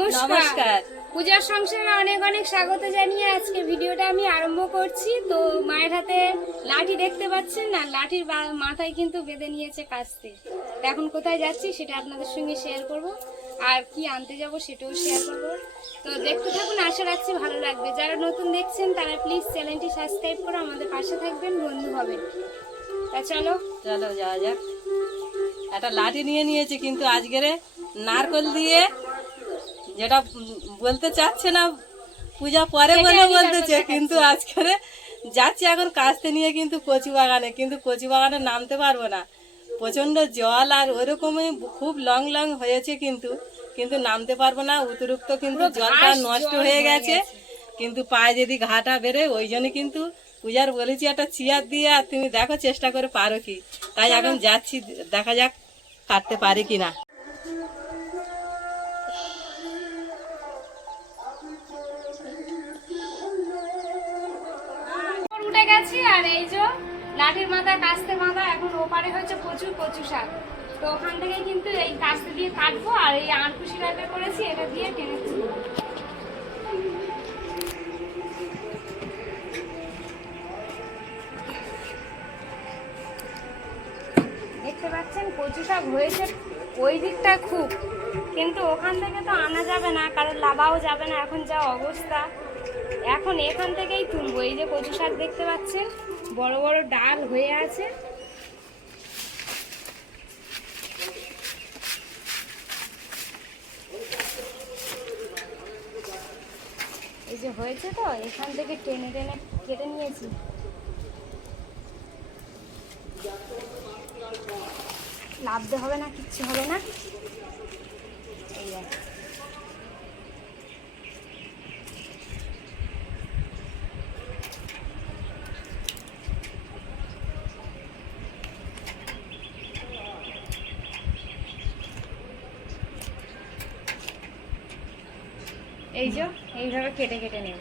নমস্কার। পূজার সংসারে অনেক অনেক স্বাগত জানিয়ে আজকে ভিডিওটা আমি আরম্ভ করছি। তো মায়ের হাতে লাঠি দেখতে পাচ্ছেন না, লাঠির মাথায় কিন্তু বেঁধে নিয়েছে কাস্তে। এখন কোথায় যাচ্ছি সেটা আপনাদের সঙ্গে শেয়ার করব, আর কি আনতে যাব সেটাও শেয়ার করব। তো দেখতে থাকুন, আশা রাখছি ভালো লাগবে। যারা নতুন দেখছেন তারা প্লিজ চ্যানেলটি সাবস্ক্রাইব করে আমাদের পাশে থাকবেন, বন্ধু হবেন। তা চলো চলো যাওয়া যাক। একটা লাঠি নিয়ে নিয়েছে, কিন্তু আজকের নারকল দিয়ে যেটা বলতে চাচ্ছে না, পূজা পরে বলে বলতেছে, কিন্তু আজকের যাচ্ছি এখন কাস্তে নিয়ে, কিন্তু কচু বাগানে, কিন্তু কচু বাগানে নামতে পারবো না, প্রচণ্ড জল আর ওরকমই খুব লং লং হয়েছে, কিন্তু নামতে পারবো না, অতিরিক্ত কিন্তু জলটা নষ্ট হয়ে গেছে, কিন্তু পায়ে যদি ঘাটা বেরোয়, ওই জন্য কিন্তু পূজার বলেছি একটা চেয়ার দিয়ে, আর তুমি দেখো চেষ্টা করে পারো কি। তাই এখন যাচ্ছি, দেখা যাক কাটতে পারি কিনা। উঠে গেছি, আর এই যে লাঠির মাথায় কাস্তে বাঁধা, এখন ওপারে হচ্ছে প্রচুর কচু শাক। তো ওখান থেকে কিন্তু এই কাস্তে দিয়ে কাটবো, আর এই আরকুশি টাইপের করেছি, এটা দিয়ে টেনেছি। দেখতে পাচ্ছেন কচু শাক হয়েছে ওই দিকটা খুব, কিন্তু ওখান থেকে তো আনা যাবে না, কারণ লাভাও যাবে না এখন যা অবস্থা। এখন এখান থেকেই তুলবো। এই যে কচু শাক দেখতে পাচ্ছেন, বড় বড় ডাল হয়ে আছে। এই যে হয়েছে, তো এখান থেকে টেনে টেনে কেটে নিয়েছি। লাভতে হবে না, কিচ্ছু হবে না। এই দেখো, এই যে এইভাবে কেটে কেটে নেব।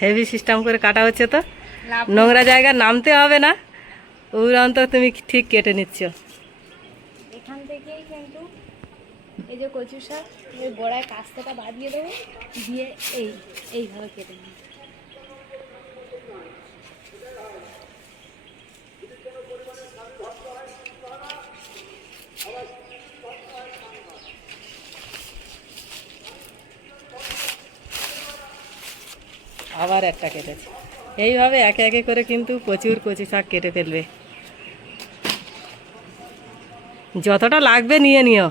হেভি সিস্টেম করে কাটা হচ্ছে, তো লাভ নোংরা জায়গায় নামতে হবে না, উড়ন্ত তুমি ঠিক কেটে নিচ্ছ। এখান থেকেই কিন্তু এই যে কচু শাক, এই গোড়ায় কাস্তেটা বাঁধিয়ে দেবো, দিয়ে এইভাবে কেটে নেব। আবার একটা কেটেছে। এইভাবে একে একে করে কিন্তু প্রচুর কচু শাক কেটে ফেলবে, যতটা লাগবে নিয়ে নিও,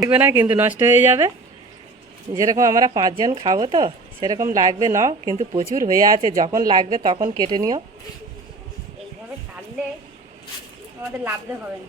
দেখবে না কিন্তু নষ্ট হয়ে যাবে। যেরকম আমরা 5 জন খাবো, তো সেরকম লাগবে নাও, কিন্তু প্রচুর হয়ে আছে, যখন লাগবে তখন কেটে নিও। এইভাবে কাটলে আমাদের লাভতে হবে না।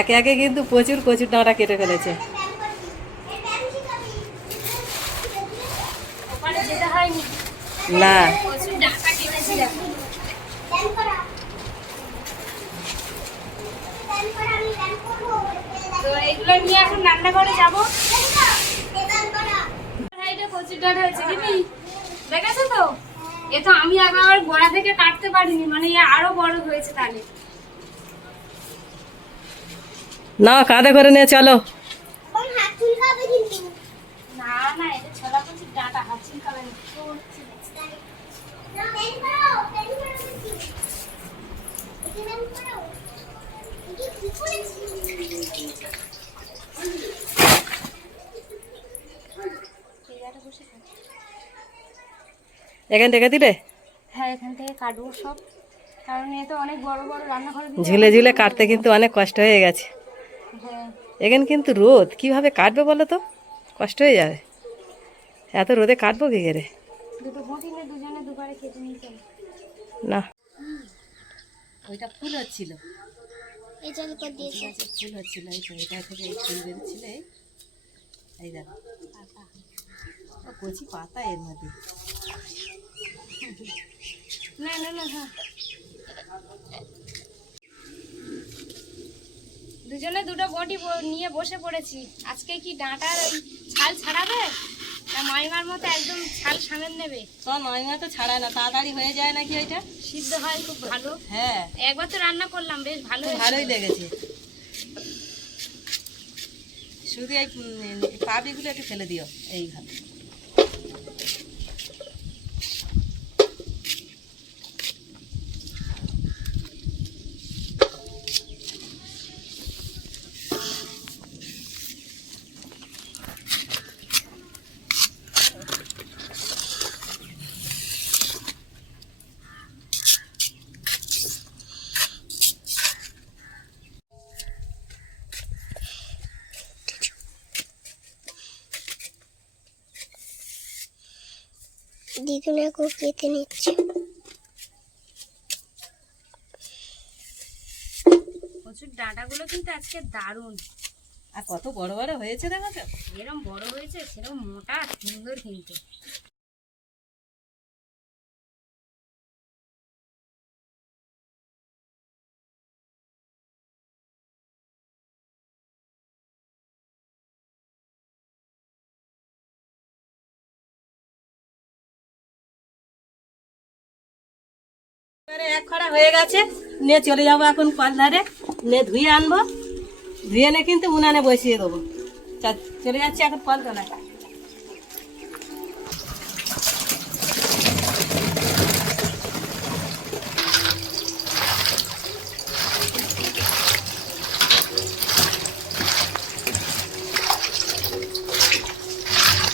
একে একে কিন্তু প্রচুর কচুর ডাঁটা কেটে ফেলেছে। ওখানে যেতে হয়নি, না, প্রচুর ডাঁটা কেটেছি। দেখো, তো এগুলো নিয়ে এখন রান্নাঘরে যাবো। কচুর ডাঁটা হয়েছে দিদি, দেখেছো তো? এ তো আমি আবার গোড়া থেকে কাটতে পারিনি, মানে এ আরো বড় হয়েছে। তাহলে না, কাঁধে করে নিয়ে চলো। না না, এটা ছোলা কচুর ডাঁটা, হাত চুলকাবে না। এখান থেকে দিলে হ্যাঁ, এখান থেকে কাটবো সব, কারণ এ তো অনেক বড় বড় রান্নাঘরে ঝুলে ঝুলে কাটতে কিন্তু অনেক কষ্ট হয়ে গেছে। হ্যাঁ, এখানে কিন্তু রোদ, কিভাবে কাটবে বলো তো, কষ্ট হয়ে যাবে, এত রোদে কাটবো কি করে? দুটো ঘটি না, দুজনে দুবারে কেটে নিতে। না, ওইটা ফুল হচ্ছিল, এই জল করে দিয়েছে, ফুল হচ্ছিল, এই তো এটা থেকে এই ফুল বেরোচ্ছিল, এই দেখো কচি পাতা এর মধ্যে। না না না, হ্যাঁ দুজনে দুটো বটি নিয়ে বসে পড়েছি। আজকে কি ডাঁটার ওই ছাল ছাড়াবে না মাইমার মতো একদম ছাল সামেল নেবে? সব মাইমা তো ছাড়ায় না, তাড়াতাড়ি হয়ে যায় নাকি ওইটা? সিদ্ধ হয় খুব ভালো। হ্যাঁ, একবার তো রান্না করলাম, বেশ ভালো ভালোই লেগেছে। শুধু এই পাপড়িগুলো একটু ফেলে দিও এইভাবে। দিদুনাকে কেটে নিচ্ছে। প্রচুর ডাঁটাগুলো কিন্তু আজকে দারুণ। আর কত বড় বড় হয়েছে দেখো তো। যেরকম বড় হয়েছে সেরকম মোটা সুন্দর কিন্তু। এবারে এক খড়া হয়ে গেছে, নিয়ে চলে যাবো এখন পার্লারে, নিয়ে ধুয়ে আনবো। ধুয়ে এনে কিন্তু উনানে বসিয়ে দেবো। চলে যাচ্ছি এখন কলতলায়।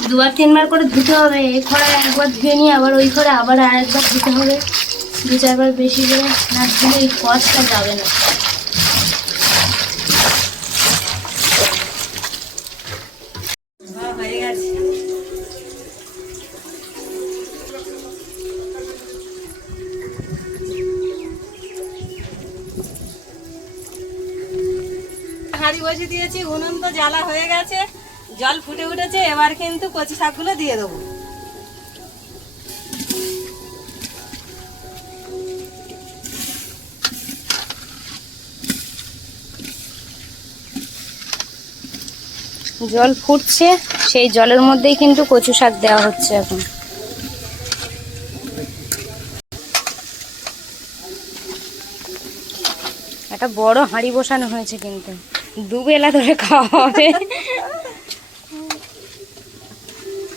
দুবার তিনবার করে ধুতে হবে। এই খড়া একবার ধুয়ে নিয়ে আবার ওই খড়া আবার আরেকবার ধুতে হবে। দু চারবার বেশি করে না ধুলে এই কষটা যাবে না। হয়ে গেছে। হাঁড়ি বসিয়ে দিয়েছি, উনুন তো জ্বালা হয়ে গেছে, জল ফুটে উঠেছে। এবার কিন্তু কচি শাকগুলো দিয়ে দেবো। জল ফুটছে, সেই জলের মধ্যেই কিন্তু কচু শাক দেওয়া হচ্ছে এখন। একটা বড় হাঁড়ি বসানো হয়েছে, কিন্তু দুবেলা ধরে খাওয়া হবে।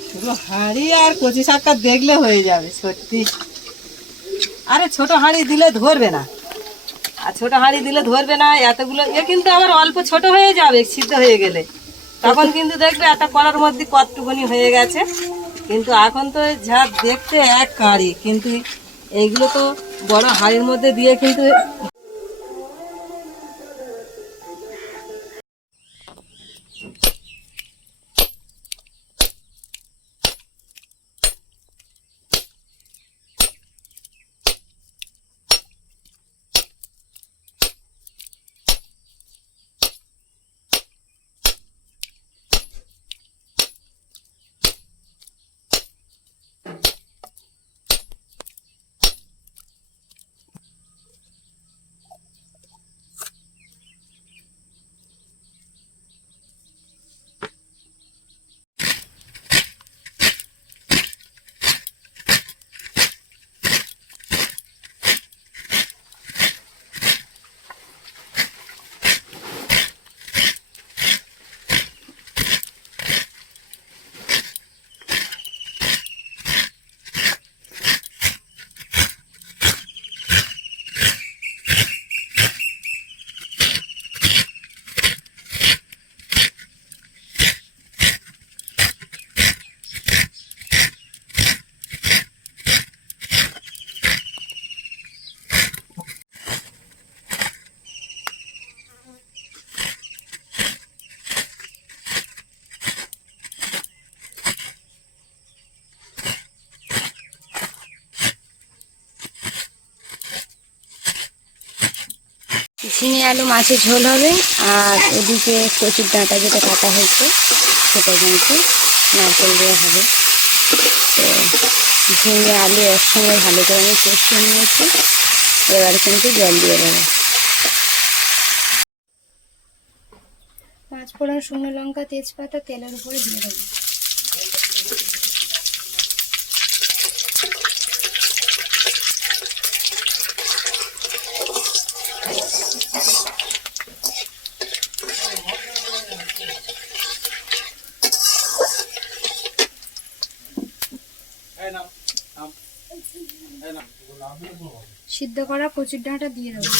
শুধু হাঁড়ি আর কচি শাকটা দেখলে হয়ে যাবে সত্যি। আরে ছোট হাঁড়ি দিলে ধরবে না, আর ছোট হাঁড়ি দিলে ধরবে না এতগুলো। এ কিন্তু আবার অল্প ছোট হয়ে যাবে সিদ্ধ হয়ে গেলে, তখন কিন্তু দেখবে একটা কড়ার মধ্যে কতটুকুনি হয়ে গেছে। কিন্তু এখন তো যা দেখতে এক হাঁড়ি, কিন্তু এইগুলো তো বড় হাঁড়ির মধ্যে দিয়ে কিন্তু। ঝিঙে আলু মাছের ঝোল হবে, আর ওদিকে কচুর ডাঁটা যেটা কাটা হয়েছে সেটা কিন্তু নারকেল দেওয়া হবে। তো ঝিঙে আলু একসঙ্গে ভালো করে আমি কষিয়ে নিয়েছি। এবার কিন্তু জল দিয়ে দেবো। 5 ফোড়ন, শুকনো লঙ্কা, তেজপাতা তেলের উপরে দিয়ে দেবো। সিদ্ধ করা কচুর ডাঁটা দিয়ে দেবো।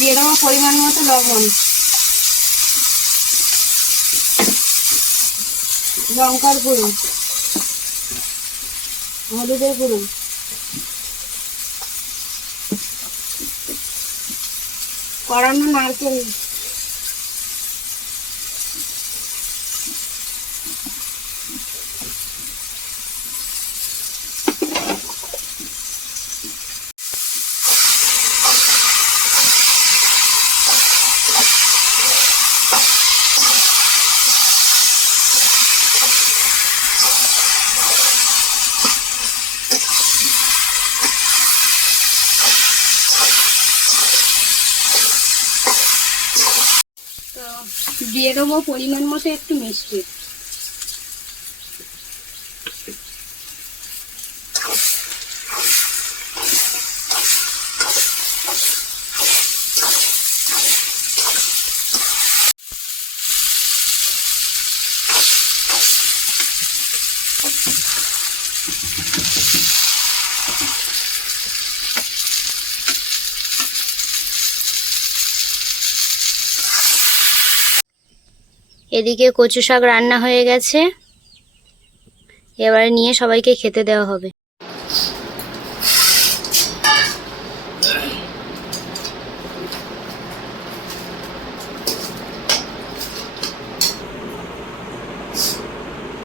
দিয়ে দেবো পরিমাণ মতো লবণ, লঙ্কার গুঁড়ো, হলুদের গুঁড়ো, কড়ানো নারকেল, দিয়ে দেবো পরিমাণ মতো একটু মিষ্টি। এদিকে কচু শাক রান্না হয়ে গেছে, এবারে নিয়ে সবাইকে খেতে দেওয়া হবে।